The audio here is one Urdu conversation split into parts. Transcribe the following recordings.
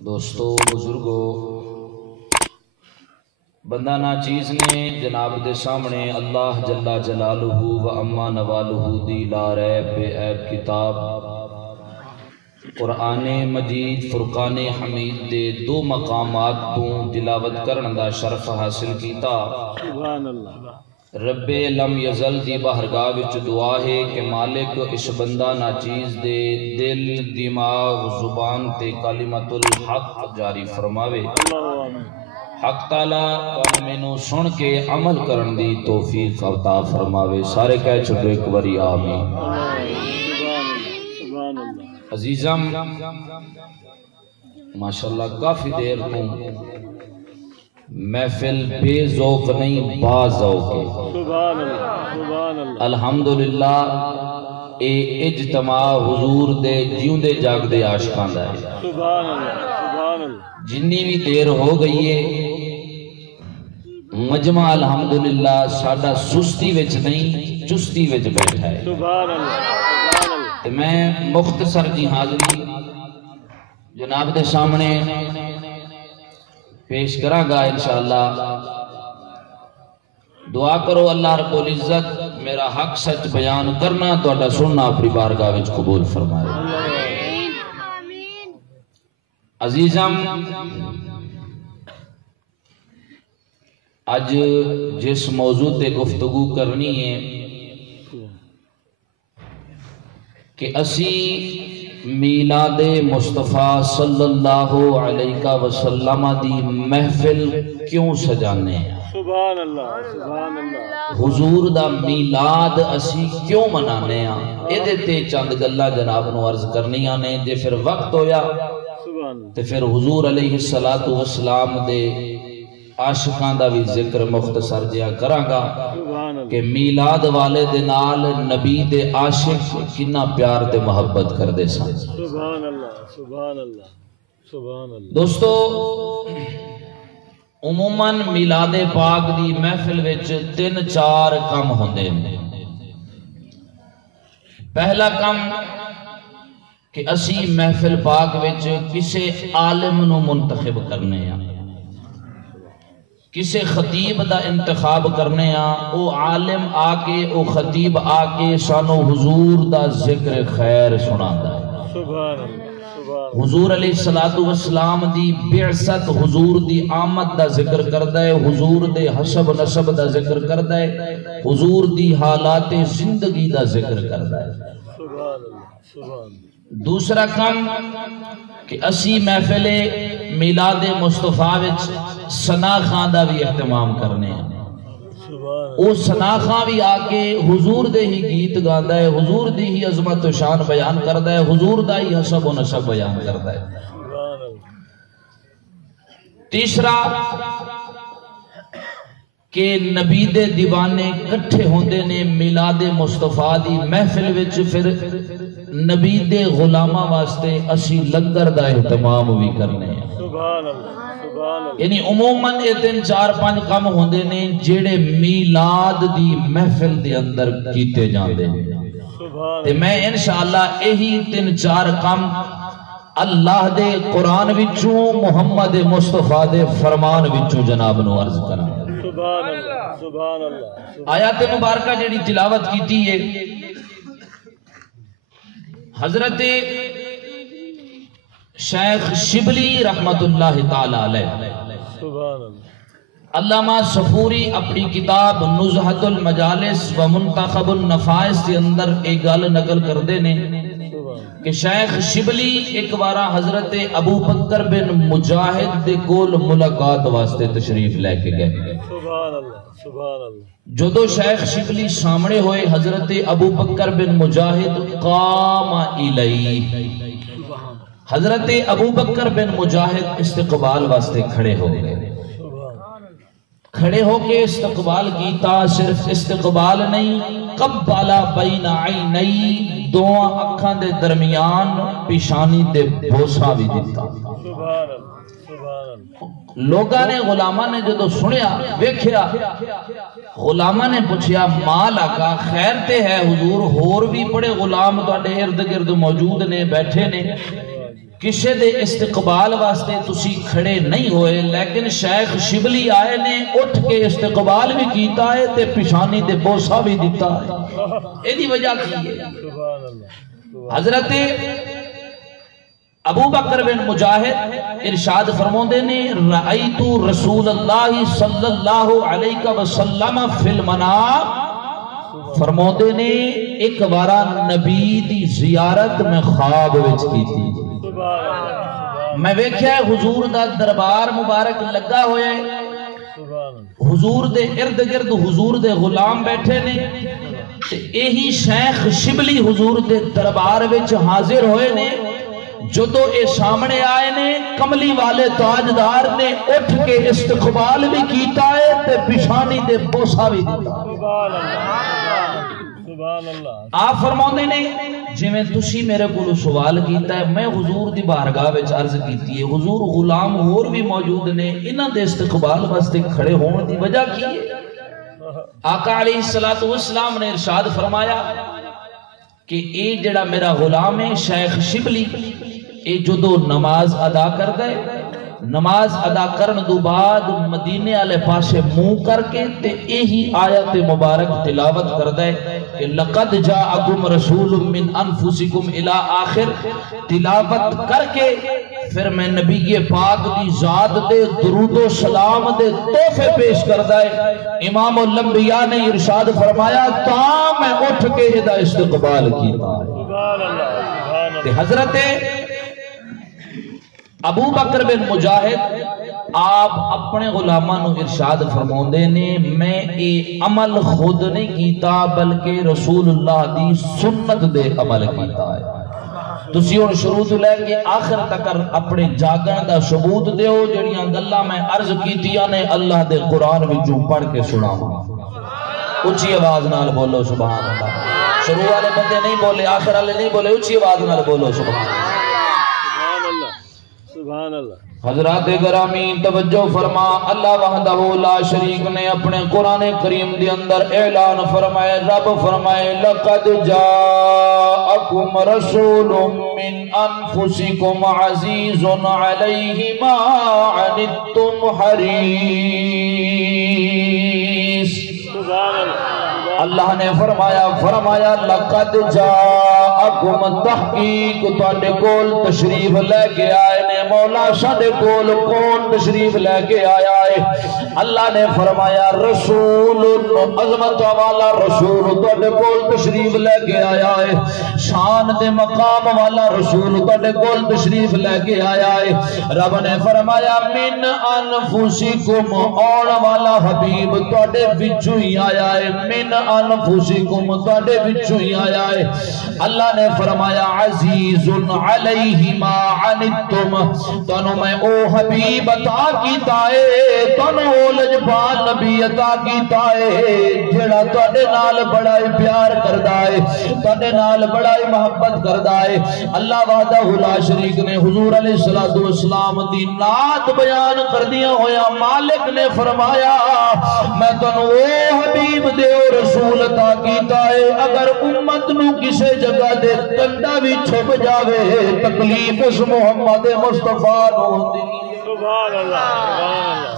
دوستو بزرگو، بندہ ناچیز نے جناب دے سامنے اللہ جل جلالہ و اما نوالہ دی لا ریب بے عیب کتاب قرآن مجید فرقان حمید دے دو مقامات تو تلاوت کرن دا شرف حاصل کیتا۔ سبحان اللہ۔ رب لم یزل دی بارگاہ وچ دعا ہے کہ مالک اس بندہ ناچیز دے دل دماغ زبان تے کلمت الحق جاری فرماوے۔ حق تعالی مینوں سن کے عمل کرن دی توفیق عطا فرماوے۔ سارے کہہ چھڈو ایک باری آمین۔ عزیزم ماشاءاللہ کافی دیر تو محفل بے ذوق نہیں با ذوق ہے۔ الحمدللہ اے اجتماع حضور دے جیوں دے جاگ دے عاشقاں دا ہے۔ جنی بھی دیر ہو گئی ہے مجمع الحمدللہ ساڈا سستی وچ نہیں چستی وچ بیٹھا ہے۔ تے میں مختصر جی حاضری جناب دے سامنے پیش کراں گا انشاءاللہ۔ دعا کرو اللہ رب العزت میرا حق سچ بیان کرنا تہاڈا سننا اپنی بارگاہ وچ قبول فرمائے۔ عزیزم اج جس موضوع تے گفتگو کرنی ہے کہ اسی میلاد مصطفیٰ صلی اللہ علیہ وسلم دی محفل کیوں سجانے ہیں؟ سبحان اللہ، سبحان اللہ۔ حضور دا میلاد اسی کیوں منانے ہیں؟ ایدے تے چند گلہ جناب نو عرض کرنیاں نے، جے پھر وقت ہویا تے پھر حضور علیہ السلام دے عاشقان دا بھی ذکر مختصر جیا کراں گا کہ میلاد والے دے نال نبی دے عاشق کنا پیار تے محبت کر دے سن۔ سبحان اللہ، سبحان اللہ، سبحان اللہ۔ دوستو عموماً میلاد پاک دی محفل وچ 3-4 کم ہوندے ہیں۔ پہلا کم کہ اسی محفل پاک وچ کسے عالم نو منتخب کرنے ہیں، کسے خطیب دا انتخاب کرنے ہیں، او عالم آکے او خطیب آکے سانو حضور دا ذکر خیر سناتا ہے۔ سبحان اللہ۔ حضور علیہ السلام دی بعثت، حضور دی آمد دا ذکر کردہ ہے، حضور دے حسب نسب دا ذکر کردہ ہے، حضور دی حالات زندگی دا ذکر کردہ ہے۔ سبحان اللہ، سبحان اللہ۔ دوسرا کم کہ اسی محفل میلاد مصطفیٰ وچ ثنا خان دا بھی اہتمام کرنے ہیں۔ او ثنا خان بھی آکے حضور دے ہی گیت گاندہ ہے، حضور دی ہی عظمت و شان بیان کردہ ہے، حضور دا ہی حسب و نسب بیان کردہ ہے۔ تیسرا کہ نبی دے دیوانے کٹھے ہوندے نے میلاد مصطفیٰ دی محفل وچ، پھر نبی دے غلامہ واسطے اسی لنگر دا اہتمام بھی کرنے ہیں۔ سبحان اللہ، سبحان اللہ۔ یعنی عموماً یہ 3-4-5 کم ہوندے نے جیڑے میلاد دی محفل دے اندر کیتے جاندے ہیں۔ تے میں انشاءاللہ یہی 3-4 کم اللہ دے قرآن وچوں محمد مصطفیٰ دے فرمان وچوں جناب نو عرض کرنا۔ سبحان اللہ، سبحان اللہ۔ آیات مبارکہ جیڑی تلاوت کیتی ہے حضرت شیخ شبلی رحمت اللہ تعالی علیہ، سبحان اللہ۔ علامہ صفوری اپنی کتاب نزہت المجالس و منتخب النفائس کے اندر ایک گل نقل کر دینے کہ شیخ شبلی ایک بارہ حضرت ابو بکر بن مجاہد دے کول ملاقات واسطے تشریف لے کے گئے۔ سبحان اللہ، سبحان اللہ۔ جدو شیخ شبلی سامنے ہوئے حضرت ابو بکر بن مجاہد قام الیہ، حضرت ابو بکر بن مجاہد استقبال واسطے کھڑے ہو گئے۔ کھڑے ہو کے استقبال کیتا، صرف استقبال نہیں، قبالا بین عینی، دو اکھاں دے درمیان پیشانی تے بوسا بھی دیتا۔ لوگاں نے غلامہ نے جدو سنیا ویکھیا، غلامہ نے پوچھیا مال آقا خیر تے ہے حضور، ہور بھی بڑے غلام تو اڈے ارد گرد موجود نے بیٹھے نے، کسے دے استقبال واسطے تسی کھڑے نہیں ہوئے، لیکن شیخ شبلی آئے نے اٹھ کے استقبال بھی کیتا ہے تے پشانی دے بوسا بھی دیتا ہے۔ ایدی وجہ کی ہے حضرت ابو بکر بن مجاہد ارشاد فرموندے نے رأیت رسول اللہ صلی اللہ علیہ وسلم فی المنام، فرموندے نے ایک بارا نبی دی زیارت میں خواب وچ کی تھی، میں ویکھیا ہے حضور دا دربار مبارک لگا ہوئے ہیں، حضور دے ارد گرد حضور دے غلام بیٹھے نے، یہی شیخ شبلی حضور دے دربار وچ حاضر ہوئے نے، جدو اے سامنے آئے نے کملی والے تاجدار نے اٹھ کے استقبال بھی کیتا ہے تے پشانی دے بوسا بھی دیتا ہے۔ آپ فرماؤں نے جی میں تسی میرے کو سوال کیتا ہے، میں حضور دی بارگاہ وچ عرض کیتی ہے، حضور غلام اور بھی موجود نے، انہاں دے استقبال واسطے کھڑے ہون دی وجہ کی ہے؟ آقا علیہ السلام نے ارشاد فرمایا کہ اے جڑا میرا غلام ہے شیخ شبلی، اے جدو نماز ادا کر دے، نماز ادا کرن دو بعد مدینے والے پاسے منہ کر کے تے یہی آیت مبارک تلاوت کر دے کہ لقد جاءکم رسول من انفسکم الی آخر، تلاوت کر کے پھر میں نبی پاک دی ذات دے درود و سلام دے تحفے پیش کر دے۔ امام الانبیاء نے ارشاد فرمایا تا میں اٹھ کے ادا استقبال کیتا ہے۔ حضرت ابو بکر بن مجاہد آپ اپنے غلاماں نو ارشاد فرماؤندے نے میں اے عمل خود نہیں کیتا بلکہ رسول اللہ دی سنت دے عمل کیتا ہے۔ تسی ہن شروع تو لے کے آخر تک اپنے جاگن دا ثبوت دیو، جڑیاں گلاں میں عرض کیتیاں نے اللہ دے قرآن وچوں پڑھ کے سناواں۔ اونچی آواز نال بولو سبحان اللہ۔ شروع والے بندے نہیں بولے، آخر والے نہیں بولے، اونچی آواز نال بولو سبحان اللہ۔ سبحان اللہ۔ حضرات گرامی توجہ فرما، اللہ وحدہ لا شریک نے اپنے قرآن کریم دے اندر اعلان فرمائے، رب فرمائے لقد جاءکم رسول من انفسکم عزیز علیہ ما عنتم حریص۔ اللہ نے فرمایا لقد جاءکم، تحقیق تواڈے کول تشریف لے کے آئے نے، مولا ساڈے کول کون تشریف لے کے آیا ہے؟ اللہ نے فرمایا رسول، عظمت والا رسول تواڈے کول تشریف لے کے آیا ہے، شان دے مقام والا رسول تواڈے کول تشریف لے کے آیا ہے۔ رب نے فرمایا من انفسکم، آن والا حبیب تواڈے وچوں ہی آیا ہے، من انفسکم تواڈے وچوں ہی آیا ہے۔ اللہ نے فرمایا عزیز علیہ ما عنتم، تانوں میں او حبیب عطا کیتا ہے، تانوں او لجپال نبی عطا کیتا ہے جڑا تواڈے نال بڑا ہی پیار کردا ہے، تواڈے نال بڑا ہی محبت کردا ہے۔ اللہ وحدہ لا شریک نے حضور علیہ السلام دی نعت بیان کردیاں ہویا مالک نے فرمایا میں تانوں او حبیب دے او رسول عطا کیتا ہے، اگر امت نو کسے جگہ دے کنڈا بھی چھپ جاوے تکلیف اس محمد مصطفیٰ نو ہوندی۔ سبحان اللہ۔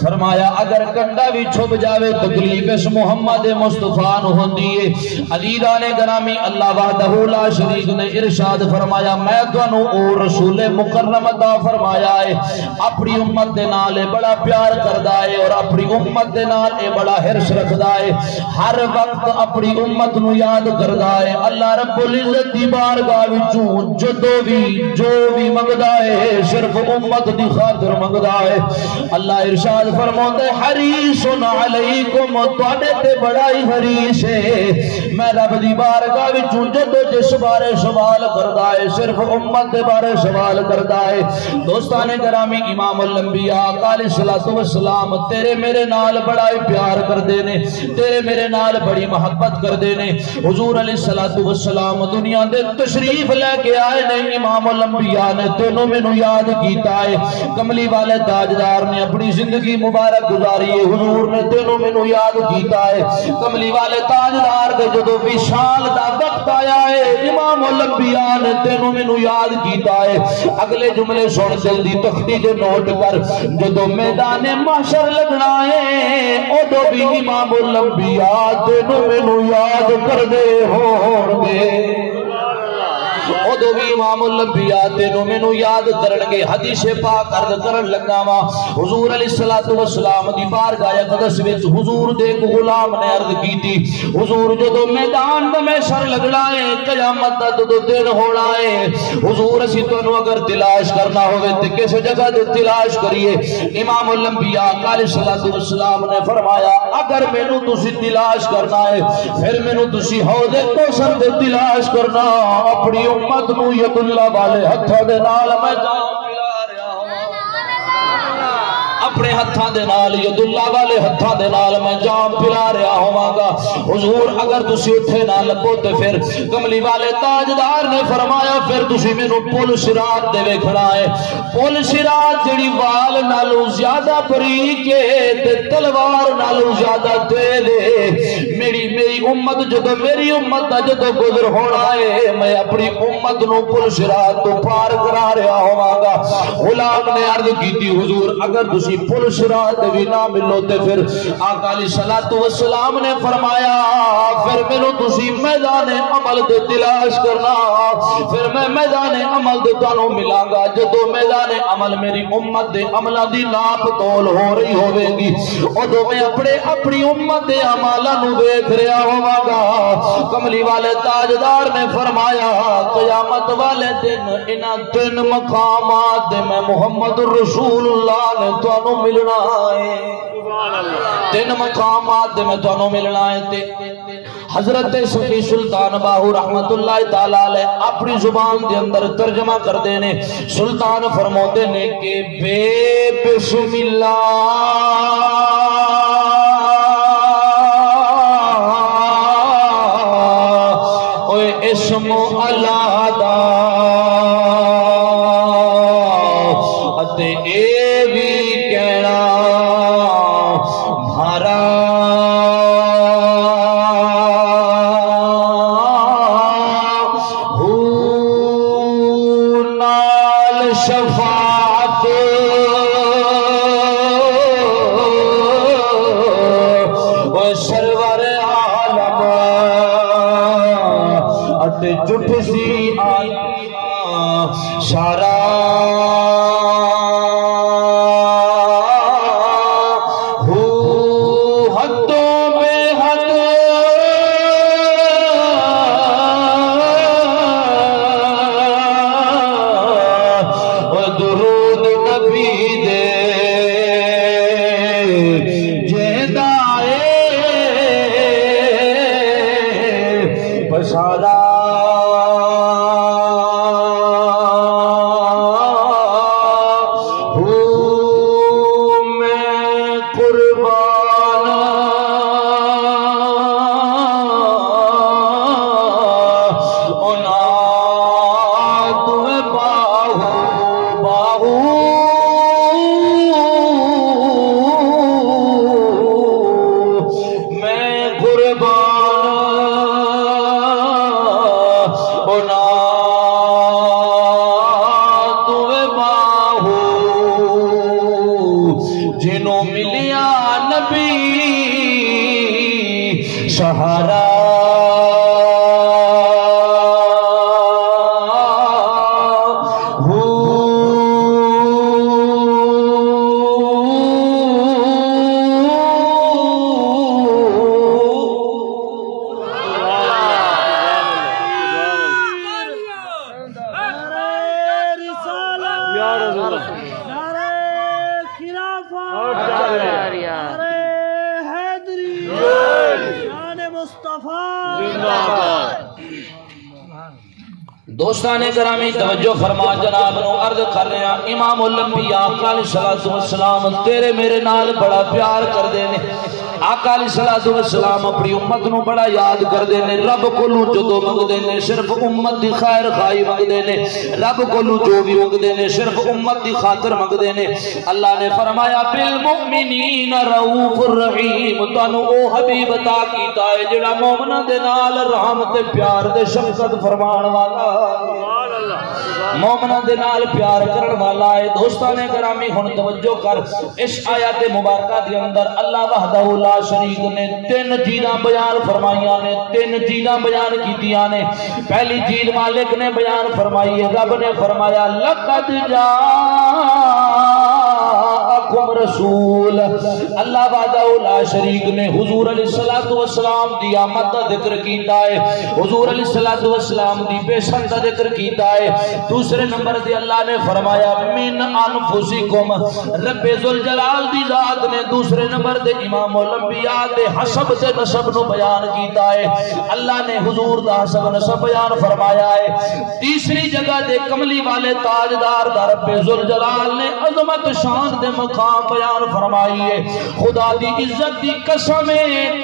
فرمایا اگر کنڈا بھی چھپ جاوے تکلیف اس محمد مصطفیٰ نو ہوندی ہے۔ عزیزان گرامی اللہ وحدہ لا شریک نے ارشاد فرمایا میں تانوں او رسول مکرم عطا فرمایا ہے، اپنی امت دے نال بڑا پیار کردا ہے اور اپنی امت دے نال بڑا حرص رکھدا ہے، ہر وقت اپنی امت نو یاد کردا ہے۔ اللہ رب العزت دی بارگاہ وچوں جدوں بھی جو بھی منگدا ہے صرف امت دی خاطر منگدا ہے۔ اللہ ارشاد فرماتا ہے حریص علیکم، تواڈے تے بڑا ہی حریص ہے، میں رب دی بارگاہ وچوں جدوں جس بارے سوال کردا ہے صرف امت دے بارے سوال کردا ہے۔ دوستان گرامی امام الانبیاء علیہ الصلوۃ والسلام تیرے میرے نال بڑا ہی پیار کردے نے، تیرے میرے نال بڑی محبت کردے نے۔ حضور علیہ الصلوۃ والسلام دنیا دے تشریف لے کے آئے نے، امام الانبیاء نے تینوں مینوں یاد کیتا ہے، کملی والے والے تاجدار نے اپنی زندگی مبارک گزاری ہے، حضور نے تینوں میں نو یاد کیتا ہے، کملی والے تاجدار دے جدو وشال دا وقت آیا ہے، امام الانبیاء نے تینوں میں نو یاد کیتا ہے۔ اگلے جملے سن دل دی تختی دے نوٹ کر، جدو میدان محشر لگنا ہے اودو بھی امام الانبیاء تینوں میں نو یاد کر دے ہون گے، اودو بھی امام الانبیاء تینوں میں نو یاد کرنگے۔ حدیث پاک عرض کرن لگا وا، حضور علیہ السلام دی بارگاہ اقدس وچ حضور دے ایک غلام نے عرض کی تھی، حضور جدو میدان دا محشر لگنا ہے، قیامت دا جدو دن ہونا ہے، حضور اسی تانوں اگر تلاش کرنا ہوئے تے کس جگہ دے تلاش کریے؟ امام الانبیاء علیہ السلام نے فرمایا اگر مینوں تسی تلاش کرنا ہے پھر مینوں تسی حوض کوثر دے تلاش کرنا، اپنی امت نو ید اللہ والے ہتھاں دے نال میں جام پلا رہا ہوں، اپنے ہتھاں دے نال ید اللہ والے ہتھاں دے نال میں جام پلا رہا ہوں گا۔ حضور اگر تسی اٹھے نہ لبو تے پھر کملی والے تاجدار نے فرمایا پھر تسی مینوں پل صراط دے ویکھنا ہے، پل صراط جڑی وال نالوں زیادہ باریک ہے تے تلوار نالوں زیادہ تیز ہے، میری امت جدو میری امت دا جدو گزر ہونا ہے میں اپنی امت نو پل صراط تو پار کرا رہا ہوں گا۔ غلام نے عرض کی تھی حضور اگر تسی پل صراط بھی نہ ملو تے پھر آقا علیہ السلام نے فرمایا پھر مینوں تسی میدان عمل دے تلاش کرنا، پھر میں میدان عمل دے تانوں ملاں گا، جدو میدان عمل میری امت دے عملاں دی ناپ تول ہو رہی ہوے گی اودوں میں اپنی امت دے اعمالاں نو ویکھ رہا ہوواں گا۔ کملی والے تاجدار نے فرمایا قیامت والے دن انہاں تین مقامات دے میں محمد رسول اللہ نے تانوں ملنا ہے، تین مقامات دے میں تانوں ملنا ہے۔ حضرت سخی سلطان باہو رحمت اللہ تعالی علیہ اپنی زبان دے اندر ترجمہ کر دینے، سلطان فرماتے نے کہ بے بسم اللہ اسم اللہ دا اتے اے بھی کہنا بھارا نال شفاعت سرور عالم اتے جھٹ سی آیا سارا حدوں میں حد درود نبی دے جہدائے بسارا جنوں ملیا نبی سہارا دوستان گرامی توجہ فرما جناب نو عرض کر رہے ہیں امام الانبیاء علیہ السلام تیرے میرے نال بڑا پیار کر دینے آقا علیہ الصلوۃ والسلام اپنی امت نو بڑا یاد کردے نے رب کولوں جدوں منگدے نے صرف امت دی خیر خواہی منگدے نے رب کولوں جو بھی منگدے نے صرف امت دی خاطر منگدے نے اللہ نے فرمایا بالمؤمنین رؤوف الرحیم تانوں او حبیب عطا کیتا ہے جڑا مومناں دے نال رحم تے پیار تے شفقت فرمان والا مومناں دے نال پیار کرن والا ہے دوستاں گرامی ہن توجہ کر اس آیت مبارکہ دے اندر اللہ وحدہ لا شریک نے تین چیزاں بیان فرمائیاں نے تین چیزاں بیان کیتیاں نے پہلی چیز مالک نے بیان فرمائی ہے رب نے فرمایا لقد جاءکم رسول اللہ وحدہ لا شریک نے حضور علیہ الصلوۃ والسلام دی آمد کا ذکر کیتا ہے حضور علیہ الصلوۃ والسلام دی بے شک کا ذکر کیتا ہے دوسرے نمبر دے اللہ نے فرمایا من انفسکم رب ذوالجلال دی ذات نے دوسرے نمبر دے امام الانبیاء دے حسب سے نسب نو بیان کیتا ہے اللہ نے حضور دا حسب نسب بیان فرمایا ہے تیسری جگہ دے کملی والے تاجدار دا رب ذوالجلال نے عظمت شان دے مقام بیان فرمائی ہے خدا دی عزت دی قسم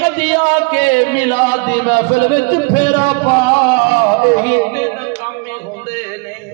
کدی آ کے میلاد دی محفل وچ پھیرا پا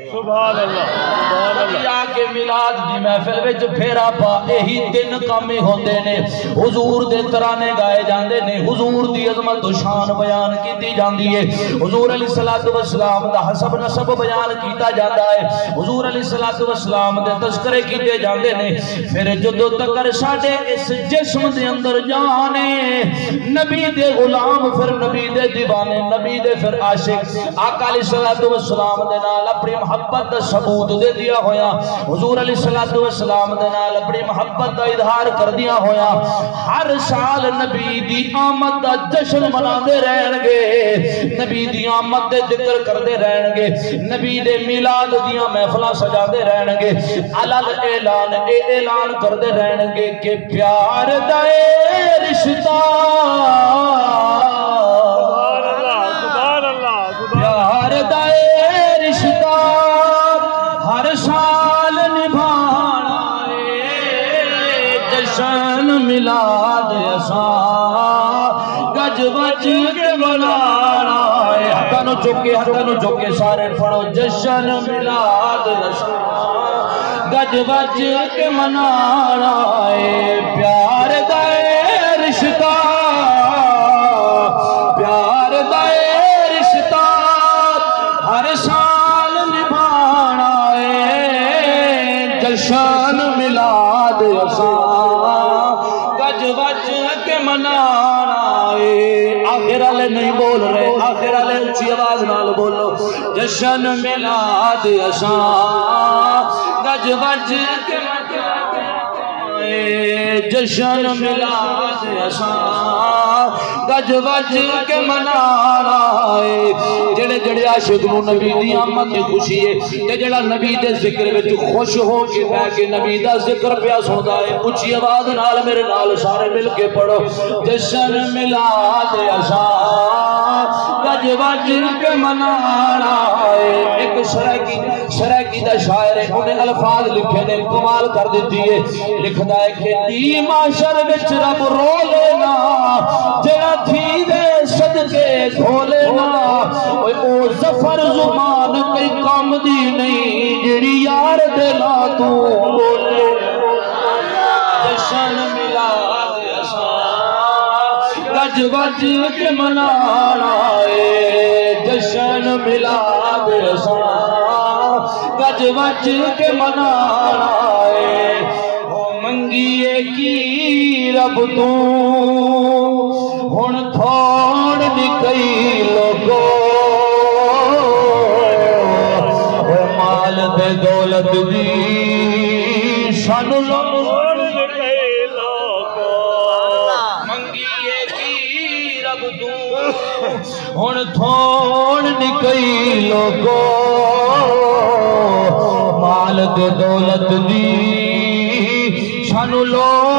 سبحان اللہ یا کہ میلاد دی محفل وچ پھیرا پا یہی تین کام ہوندے نے حضور دے ترانے گائے جاندے نے حضور دی عظمت و شان بیان کیتی جاندی ہے حضور علیہ الصلوۃ والسلام دا حسب نسب بیان کیتا جاتا ہے حضور علیہ الصلوۃ والسلام دے تذکرے کیتے جاندے نے پھر جدوں تک ساڈے اس جسم دے اندر جان ہے نبی دے غلام پھر نبی دے دیوانے نبی دے پھر عاشق آقا علیہ الصلوۃ والسلام دے نال اپنی محبت دا ثبوت دے دیا ہویا حضور علیہ الصلوۃ والسلام دے نال اپنی محبت دا اظہار کر دیا ہویا ہر سال نبی دی آمد دا جشن مناندے رہن گے نبی دی آمد دے ذکر کردے رہن گے نبی دے میلاد دیاں محفلاں سجاندے رہن گے علل اعلان اعلان کردے رہن گے کہ پیار دا رشتہ پیار دا رشتہ ہر سال نبھانا ہے جشن میلاد اساں گج بج کے منانا ہے ہاتھوں چوکے سارے پڑھو جشن میلاد اساں گج بج کے منانا ہے پیار دا رشتہ پیار دا رشتہ ہر سال نبھانا ہے جشن میلاد اساں گج بج کے منانا ہے آخر والے نہیں بول رہے آخر والے اونچی آواز نال بولو جشن میلاد اساں گج بج کے منانا ہے جشن میلاد اساں گج بج کے منانا ہے جڑے جڑے عاشق نو نبی دی آمد دی خوشی ہے تے جڑا نبی دے ذکر وچ خوش ہو کے بیٹھ کے نبی دا ذکر پیا سندا ہے اونچی آواز نال میرے نال سارے مل کے پڑھو جشن میلاد اساں گج بج کے منانا ہے ایک شرائکی دا شاعر ہے انہیں الفاظ لکھے نے کمال کر دیتی ہے لکھدا ہے کہ دی معاشر وچ رب رو لینا جڑا تھی دے صدقے کھو لینا او ظفر زمان کئی کام دی نہیں جڑی یار دلا تو بولے جشن میلاد اساں گج بج کے منانا ہے جشن میلاد اساں گج بج کے منانا ہے منگیے کی رب تو ہن تھوڑ نکئی لوگو مال دے دولت دی سانو لوڑ نکئی لوگو منگیے کی رب تو ہن تھوڑ نکئی لوگو مال دے دولت دی سانو لوڑ